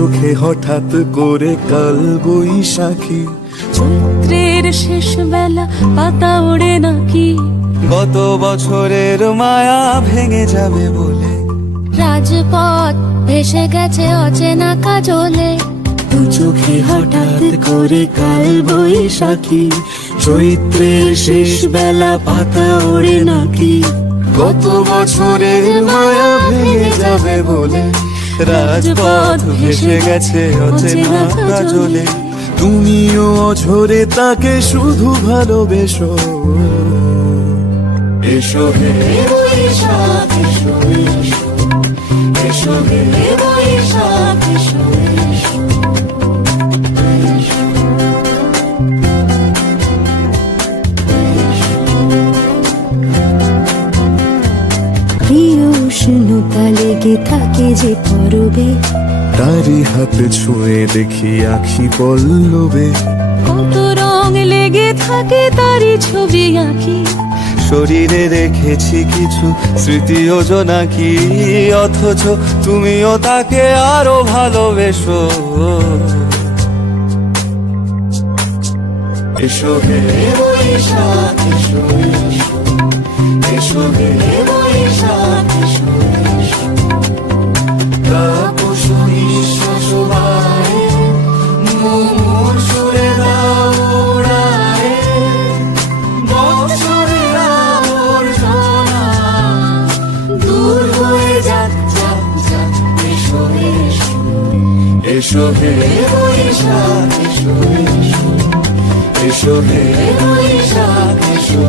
চোখে হঠাৎ করে কাল বৈশাখী, চৈত্রের শেষ বেলা পাতা ওড়ে নাকি, গত বছরের মায়া ভেঙে যাবে বলে, রাজপথ ভেসে গেছে অচেনা কাজলে, দু চোখে হঠাৎ করে কাল বৈশাখী, চৈত্রের শেষ বেলা পাতা ওড়ে নাকি, গত বছরের মায়া ভেঙে যাবে বলে, রাজপথ ভেসে গেছে অচেনা কাজলে, তুমিও অঝরে তাকে শুধু ভালোবেসো। এসো হে বৈশাখ এসো, এসো হে বৈশাখ এসো, প্রিয় উষ্ণতা লেগে থাকে যে পরবে, তারি হাত ছুঁয়ে দেখি আখি পল্লবে, কত রং লেগে থাকে তারই ছবি আঁকি, শরীরে রেখেছি কিছু স্মৃতি ও জোনাকি, অথচ তুমিও তাকে আরো ভালোবেসো। এসো হে বৈশাখ এসো, এসো হে বৈশাখ এসো, তাপস নিঃশ্বাস বায়ে, মুমুর সুরে দাও উড়ায়ে, বছরের আবর্জনা দূর হয়ে যাক যাক যাক। এসো এসো, এসো হে বৈশাখ এসো, এসো হে বৈশাখ এসো।